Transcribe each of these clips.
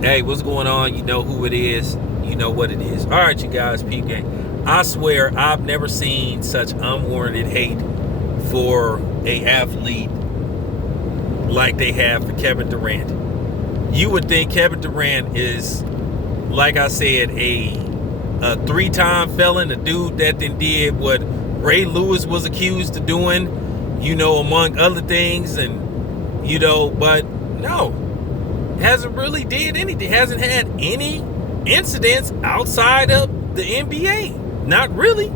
Hey, what's going on? You know who it is. You know what it is. All right, you guys, peep game. I swear I've never seen such unwarranted hate for a athlete like they have for Kevin Durant. You would think Kevin Durant is, like I said, a three-time felon, a dude that then did what Ray Lewis was accused of doing, among other things, and but no, hasn't really did anything, hasn't had any incidents outside of the NBA, not really.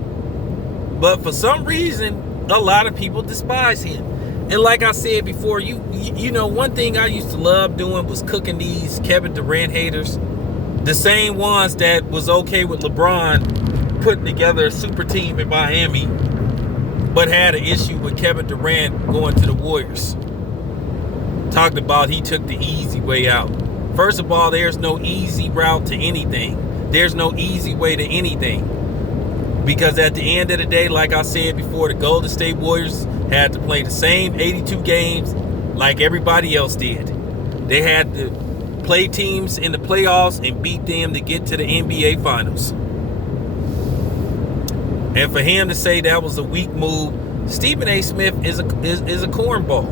But for some reason, a lot of people despise him. And like I said before, you know, one thing I used to love doing was cooking these Kevin Durant haters. The same ones that was okay with LeBron putting together a super team in Miami, but had an issue with Kevin Durant going to the Warriors. Talked about he took the easy way out. First of all, there's no easy route to anything. There's no easy way to anything. Because at the end of the day, like I said before, the Golden State Warriors had to play the same 82 games like everybody else did. They had to play teams in the playoffs and beat them to get to the NBA Finals. And for him to say that was a weak move, Stephen A. Smith is a cornball.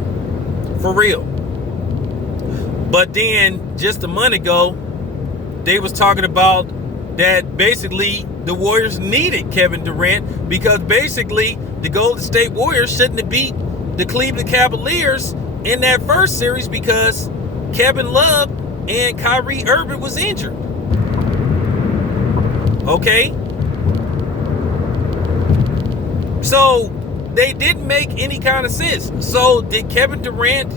For real. But then, just a month ago, they was talking about that basically the Warriors needed Kevin Durant because basically the Golden State Warriors shouldn't have beat the Cleveland Cavaliers in that first series because Kevin Love and Kyrie Irving was injured. Okay? So, they didn't make any kind of sense. So, did Kevin Durant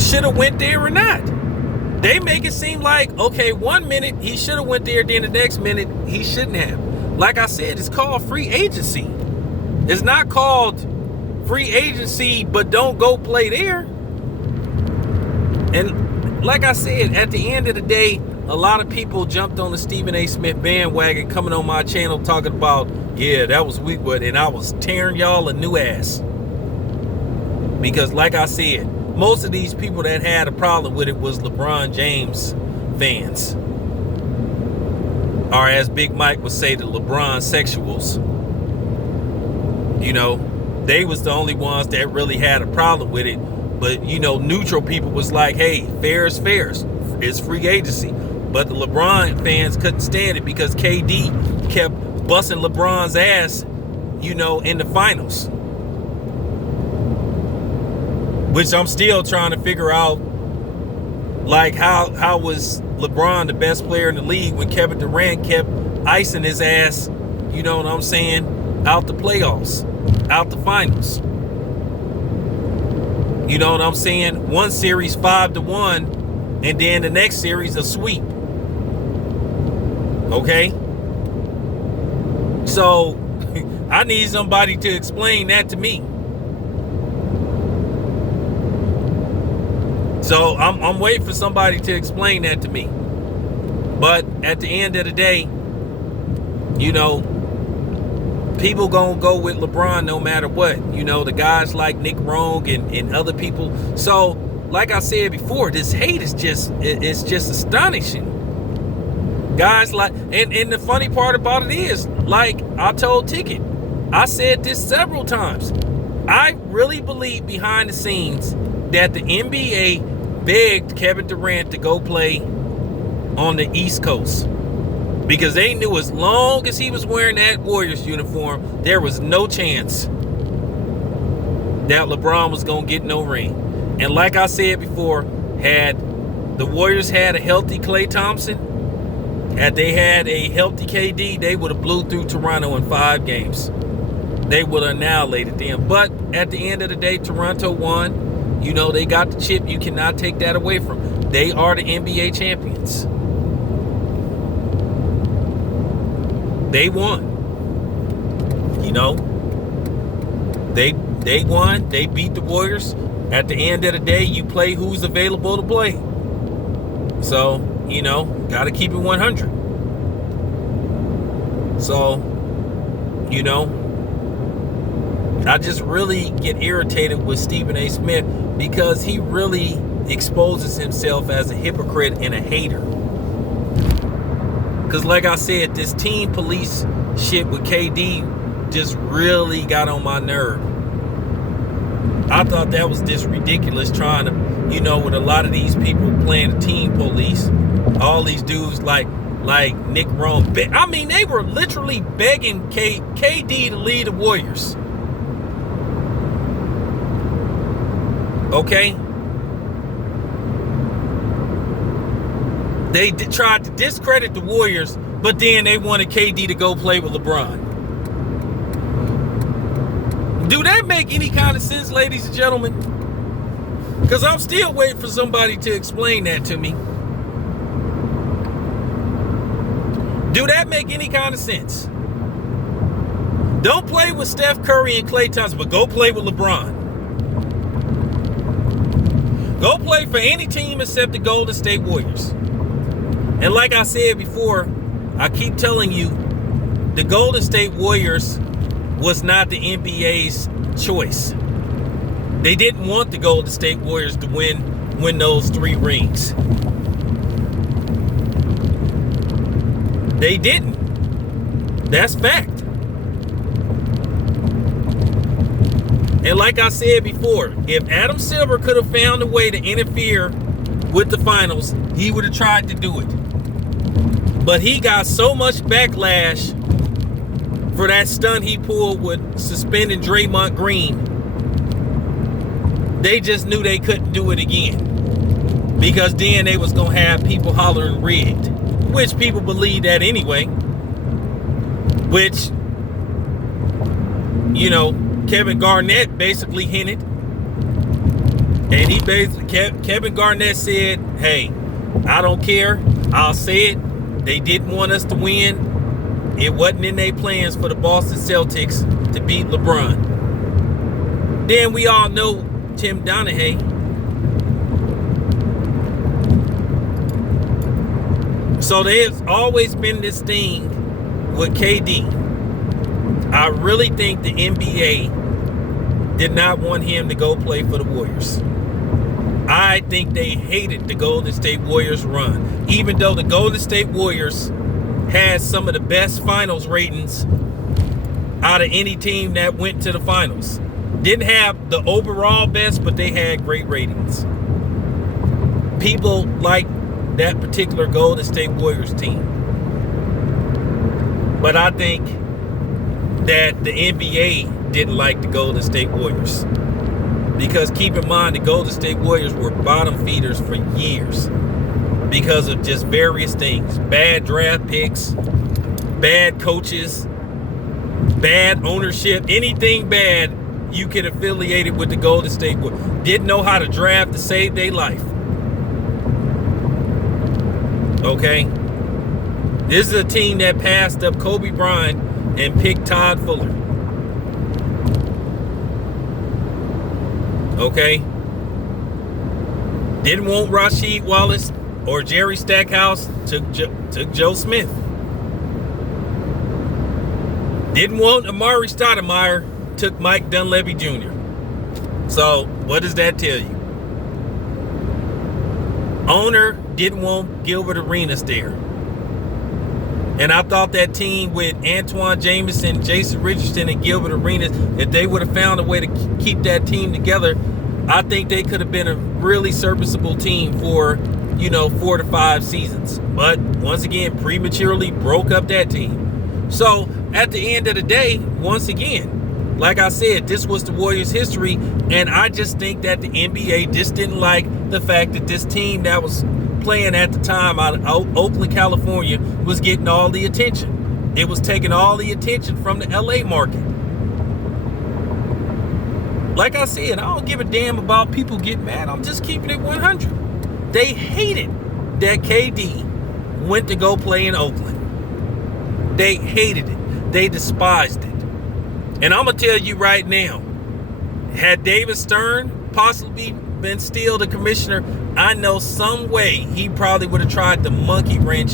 should have went there or not? They make it seem like, okay, 1 minute he should have went there, then the next minute he shouldn't have. Like I said, it's called free agency. It's not called free agency, but don't go play there. And like I said, at the end of the day, a lot of people jumped on the Stephen A. Smith bandwagon coming on my channel talking about, yeah, that was weak, but and I was tearing y'all a new ass. Because like I said, most of these people that had a problem with it was LeBron James fans. Or as Big Mike would say, the LeBron sexuals. They was the only ones that really had a problem with it. But, neutral people was like, hey, fair is fair. It's free agency. But the LeBron fans couldn't stand it because KD kept busting LeBron's ass, in the finals. Which I'm still trying to figure out, like, how was LeBron the best player in the league when Kevin Durant kept icing his ass, you know what I'm saying, out the playoffs, out the finals. You know what I'm saying? One series 5-1, and then the next series a sweep. Okay? So, I need somebody to explain that to me. So I'm waiting for somebody to explain that to me. But at the end of the day, people gonna go with LeBron no matter what. The guys like Nick Rong and other people. So, like I said before, this hate is just astonishing. Guys like, and the funny part about it is, like I told Ticket, I said this several times. I really believe behind the scenes that the NBA begged Kevin Durant to go play on the East Coast because they knew as long as he was wearing that Warriors uniform, there was no chance that LeBron was going to get no ring. And like I said before, had the Warriors had a healthy Klay Thompson, had they had a healthy KD, they would have blew through Toronto in 5 games. They would have annihilated them. But at the end of the day, Toronto won. They got the chip. You cannot take that away from them. They are the NBA champions. They won. They won. They beat the Warriors. At the end of the day, you play who's available to play. So, got to keep it 100. So, I just really get irritated with Stephen A. Smith because he really exposes himself as a hypocrite and a hater. Because like I said, this team police shit with KD just really got on my nerve. I thought that was just ridiculous, trying to, with a lot of these people playing the team police, all these dudes like Nick Rome. I mean, they were literally begging KD to lead the Warriors. Okay? They tried to discredit the Warriors, but then they wanted KD to go play with LeBron. Do that make any kind of sense, ladies and gentlemen? Because I'm still waiting for somebody to explain that to me. Do that make any kind of sense? Don't play with Steph Curry and Klay Thompson, but go play with LeBron. Go play for any team except the Golden State Warriors. And like I said before, I keep telling you, the Golden State Warriors was not the NBA's choice. They didn't want the Golden State Warriors to win those 3 rings. They didn't. That's fact. And like I said before, if Adam Silver could have found a way to interfere with the finals, he would have tried to do it. But he got so much backlash for that stunt he pulled with suspending Draymond Green. They just knew they couldn't do it again. Because then they was going to have people hollering rigged. Which people believe that anyway. Which, Kevin Garnett basically hinted. And he basically, Kevin Garnett said, hey, I don't care. I'll say it. They didn't want us to win. It wasn't in their plans for the Boston Celtics to beat LeBron. Then we all know Tim Donaghy. So there's always been this thing with KD. I really think the NBA did not want him to go play for the Warriors. I think they hated the Golden State Warriors run. Even though the Golden State Warriors had some of the best finals ratings out of any team that went to the finals. Didn't have the overall best, but they had great ratings. People like that particular Golden State Warriors team. But I think that the NBA didn't like the Golden State Warriors. Because keep in mind, the Golden State Warriors were bottom feeders for years because of just various things. Bad draft picks, bad coaches, bad ownership, anything bad you could affiliate it with the Golden State Warriors. Didn't know how to draft to save their life. Okay? This is a team that passed up Kobe Bryant and picked Todd Fuller. Okay? Didn't want Rasheed Wallace or Jerry Stackhouse, took Joe Smith. Didn't want Amari Stoudemire, took Mike Dunleavy Jr. So, what does that tell you? Owner didn't want Gilbert Arenas there. And I thought that team with Antoine Jameson, Jason Richardson, and Gilbert Arenas, if they would have found a way to keep that team together, I think they could have been a really serviceable team for, 4 to 5 seasons. But once again, prematurely broke up that team. So at the end of the day, once again, like I said, this was the Warriors' history. And I just think that the NBA just didn't like the fact that this team that was playing at the time out of Oakland, California, was getting all the attention. It was taking all the attention from the LA market. Like I said, I don't give a damn about people getting mad. I'm just keeping it 100. They hated that KD went to go play in Oakland. They hated it. They despised it. And I'm going to tell you right now, had David Stern possibly been still the commissioner, I know some way he probably would have tried to monkey wrench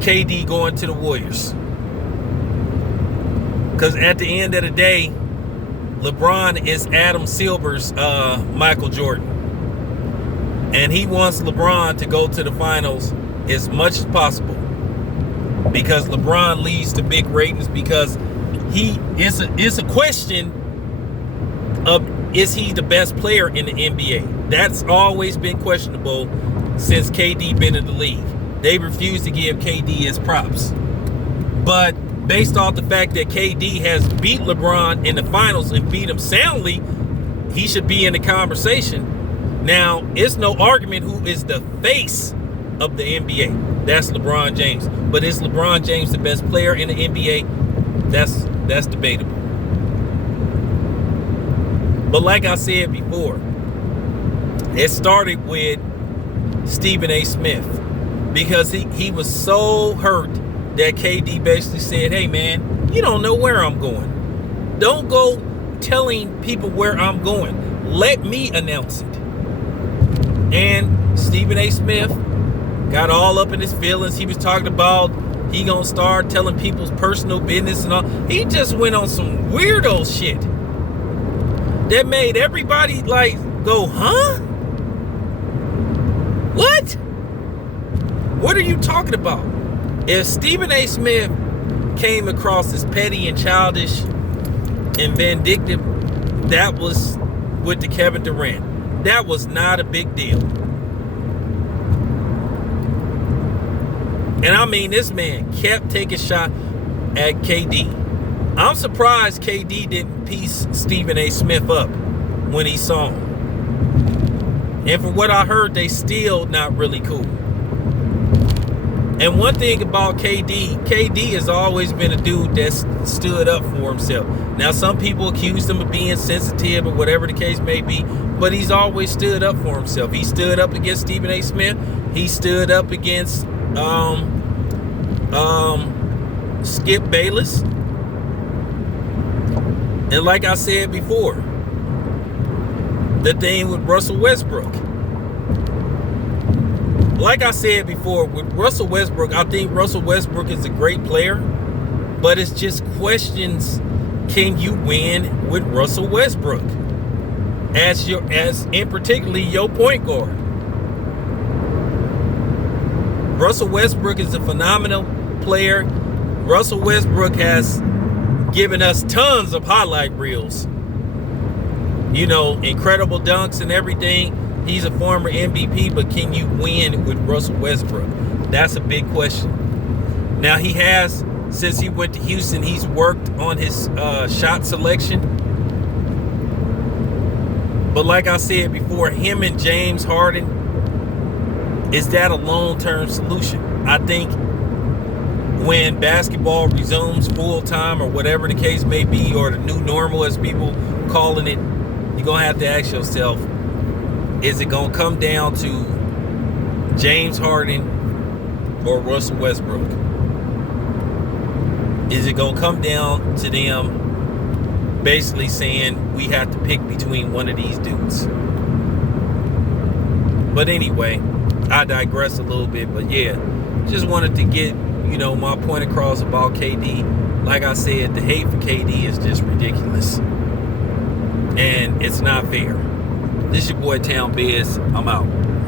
KD going to the Warriors. Because at the end of the day, LeBron is Adam Silver's Michael Jordan. And he wants LeBron to go to the finals as much as possible. Because LeBron leads to big ratings, because it's a question of, is he the best player in the NBA? That's always been questionable since KD been in the league. They refuse to give KD his props. But based off the fact that KD has beat LeBron in the finals and beat him soundly, he should be in the conversation. Now, it's no argument who is the face of the NBA. That's LeBron James. But is LeBron James the best player in the NBA? That's debatable. But like I said before, it started with Stephen A. Smith, because he was so hurt that KD basically said, hey man, you don't know where I'm going. Don't go telling people where I'm going. Let me announce it. And Stephen A. Smith got all up in his feelings. He was talking about he gonna start telling people's personal business and all. He just went on some weirdo shit that made everybody like go, huh? What? What are you talking about? If Stephen A. Smith came across as petty and childish and vindictive, that was with the Kevin Durant. That was not a big deal. And I mean, this man kept taking shot at KD. I'm surprised KD didn't piece Stephen A. Smith up when he saw him. And from what I heard, they still not really cool. And one thing about KD has always been a dude that's stood up for himself. Now, some people accuse him of being sensitive or whatever the case may be, but he's always stood up for himself. He stood up against Stephen A. Smith. He stood up against Skip Bayless. And like I said before, the thing with Russell Westbrook. Like I said before, with Russell Westbrook, I think Russell Westbrook is a great player, but it's just questions, can you win with Russell Westbrook as in particularly your point guard? Russell Westbrook is a phenomenal player. Russell Westbrook has given us tons of highlight reels. You know, incredible dunks and everything. He's a former MVP, but can you win with Russell Westbrook? That's a big question. Now, he has, since he went to Houston, he's worked on his shot selection. But like I said before, him and James Harden, is that a long-term solution? I think when basketball resumes full-time or whatever the case may be, or the new normal as people calling it, you're going to have to ask yourself, is it going to come down to James Harden or Russell Westbrook? Is it going to come down to them basically saying we have to pick between one of these dudes? But anyway, I digress a little bit. But yeah, just wanted to get, my point across about KD. Like I said, the hate for KD is just ridiculous. And it's not fair. This is your boy Town Biz. I'm out.